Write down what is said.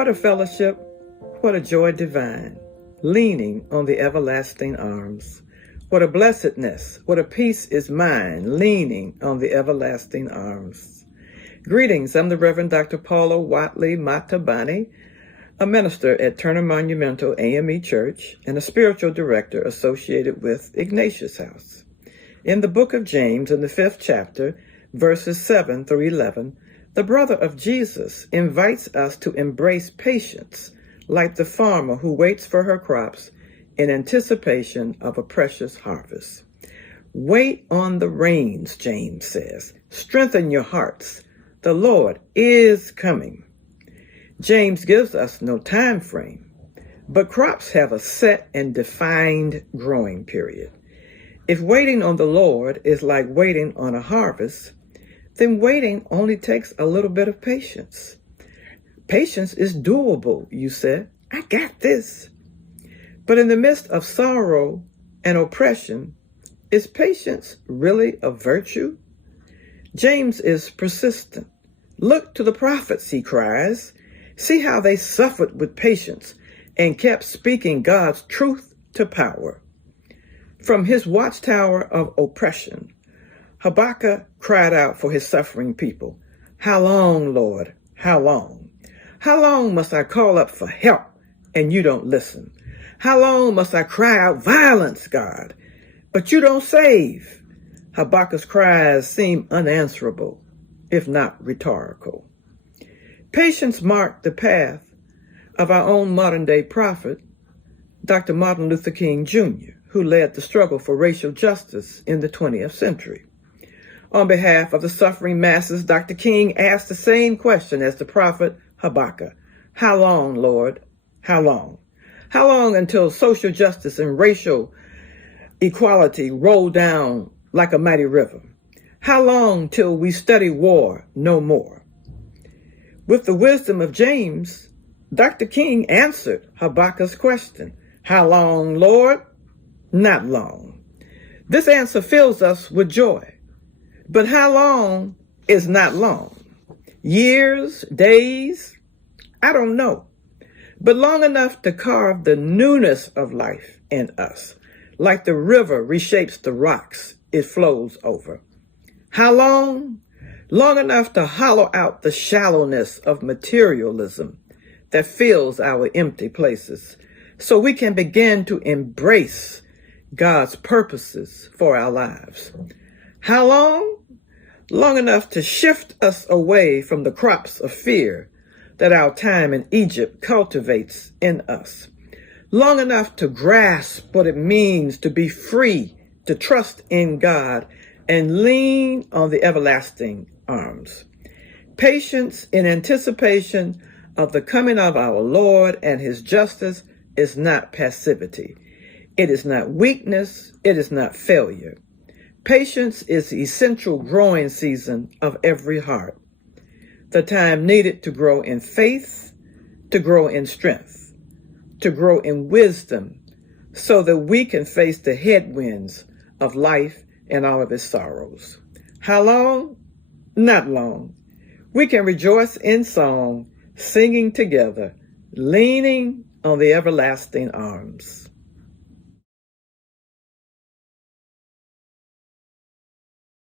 What a fellowship, what a joy divine, leaning on the everlasting arms. What a blessedness, what a peace is mine, leaning on the everlasting arms. Greetings, I'm the Reverend Dr. Paula Watley Matabani, a minister at Turner Monumental AME Church and a spiritual director associated with Ignatius House. In the book of James, in the 5th chapter, verses 7 through 11, the brother of Jesus invites us to embrace patience like the farmer who waits for her crops in anticipation of a precious harvest. Wait on the rains, James says. Strengthen your hearts. The Lord is coming. James gives us no time frame, but crops have a set and defined growing period. If waiting on the Lord is like waiting on a harvest, then waiting only takes a little bit of patience. Patience is doable, you said. I got this. But in the midst of sorrow and oppression, is patience really a virtue? James is persistent. Look to the prophets, he cries. See how they suffered with patience and kept speaking God's truth to power. From his watchtower of oppression, Habakkuk cried out for his suffering people. How long, Lord? How long? How long must I call up for help and you don't listen? How long must I cry out violence, God, but you don't save? Habakkuk's cries seem unanswerable, if not rhetorical. Patience marked the path of our own modern-day prophet, Dr. Martin Luther King Jr., who led the struggle for racial justice in the 20th century. On behalf of the suffering masses, Dr. King asked the same question as the prophet Habakkuk. How long, Lord? How long? How long until social justice and racial equality roll down like a mighty river? How long till we study war no more? With the wisdom of James, Dr. King answered Habakkuk's question. How long, Lord? Not long. This answer fills us with joy. But how long is not long? Years, days? I don't know. But long enough to carve the newness of life in us. Like the river reshapes the rocks it flows over. How long? Long enough to hollow out the shallowness of materialism that fills our empty places, so we can begin to embrace God's purposes for our lives. How long? Long enough to shift us away from the crops of fear that our time in Egypt cultivates in us. Long enough to grasp what it means to be free, to trust in God, and lean on the everlasting arms. Patience in anticipation of the coming of our Lord and his justice is not passivity. It is not weakness. It is not failure. Patience is the essential growing season of every heart. The time needed to grow in faith, to grow in strength, to grow in wisdom, so that we can face the headwinds of life and all of its sorrows. How long? Not long. We can rejoice in song, singing together, leaning on the everlasting arms.